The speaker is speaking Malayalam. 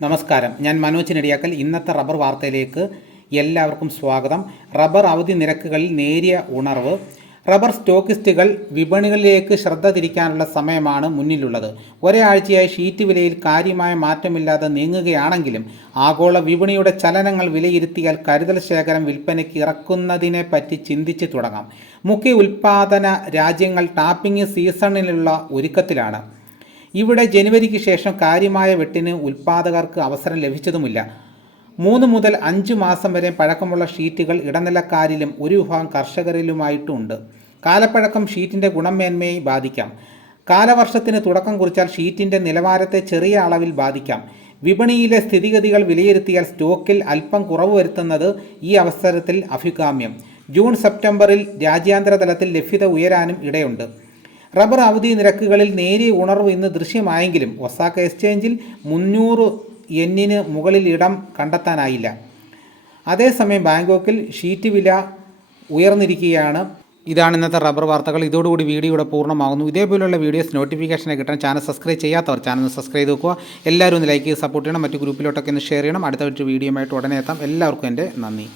നമസ്കാരം. ഞാൻ മനോജ് നെടിയാക്കൽ. ഇന്നത്തെ റബ്ബർ വാർത്തയിലേക്ക് എല്ലാവർക്കും സ്വാഗതം. റബ്ബർ അവധി നിരക്കുകളിൽ നേരിയ ഉണർവ്. റബ്ബർ സ്റ്റോക്കിസ്റ്റുകൾ വിപണികളിലേക്ക് ശ്രദ്ധ തിരിക്കാനുള്ള സമയമാണ് മുന്നിലുള്ളത്. ഒരാഴ്ചയായി ഷീറ്റ് വിലയിൽ കാര്യമായ മാറ്റമില്ലാതെ നീങ്ങുകയാണെങ്കിലും ആഗോള വിപണിയുടെ ചലനങ്ങൾ വിലയിരുത്തിയാൽ കരുതൽ ശേഖരം വിൽപ്പനയ്ക്ക് ഇറക്കുന്നതിനെ പറ്റി ചിന്തിച്ച് തുടങ്ങാം. മുഖ്യ ഉൽപ്പാദന രാജ്യങ്ങൾ ടാപ്പിംഗ് സീസണിലുള്ള ഒരുക്കത്തിലാണ്. ഇവിടെ ജനുവരിക്ക് ശേഷം കാര്യമായ വെട്ടിന് ഉൽപ്പാദകർക്ക് അവസരം ലഭിച്ചതുമില്ല. മൂന്ന് മുതൽ അഞ്ച് മാസം വരെ പഴക്കമുള്ള ഷീറ്റുകൾ ഇടനിലക്കാരിലും ഒരു വിഭാഗം കർഷകരിലുമായിട്ടുണ്ട് കാലപ്പഴക്കം ഷീറ്റിന്റെ ഗുണമേന്മയെ ബാധിക്കാം. കാലവർഷത്തിന് തുടക്കം കുറിച്ചാൽ ഷീറ്റിന്റെ നിലവാരത്തെ ചെറിയ അളവിൽ ബാധിക്കാം. വിപണിയിലെ സ്ഥിതിഗതികൾ വിലയിരുത്തിയാൽ സ്റ്റോക്കിൽ അല്പം കുറവ് വരുത്തുന്നത് ഈ അവസരത്തിൽ അഭികാമ്യം. ജൂൺ സെപ്റ്റംബറിൽ രാജ്യാന്തര തലത്തിൽ ലഭ്യത ഉയരാനും ഇടയുണ്ട്. റബ്ബർ അവധി നിരക്കുകളിൽ നേരിയ ഉണർവ് ഇന്ന് ദൃശ്യമായെങ്കിലും ഒസാക്ക എക്സ്ചേഞ്ചിൽ മുന്നൂറ് എന്നിന് മുകളിൽ ഇടം കണ്ടെത്താനായില്ല. അതേസമയം ബാങ്കോക്കിൽ ഷീറ്റ് വില ഉയർന്നിരിക്കുകയാണ്. ഇതാണ് ഇന്നത്തെ റബ്ബർ വാർത്തകൾ. ഇതോടുകൂടി വീഡിയോയുടെ പൂർണമാകുന്നു. ഇതേപോലെയുള്ള വീഡിയോസ് നോട്ടിഫിക്കേഷനെ കിട്ടാൻ ചാനൽ സബ്സ്ക്രൈബ് ചെയ്യാത്തവർ ചാനൽ സബ്സ്ക്രൈബ് ചെയ്ത് എല്ലാവരും ഒന്ന് ലൈക്ക് ചെയ്ത് സപ്പോർട്ട് ചെയ്യണം. മറ്റു ഗ്രൂപ്പിലോട്ടൊക്കെ ഒന്ന് ഷെയർ ചെയ്യണം. അടുത്ത ഒരു വീഡിയോയുമായിട്ട് ഉടനെ എത്താം. എല്ലാവർക്കും എന്റെ നന്ദി.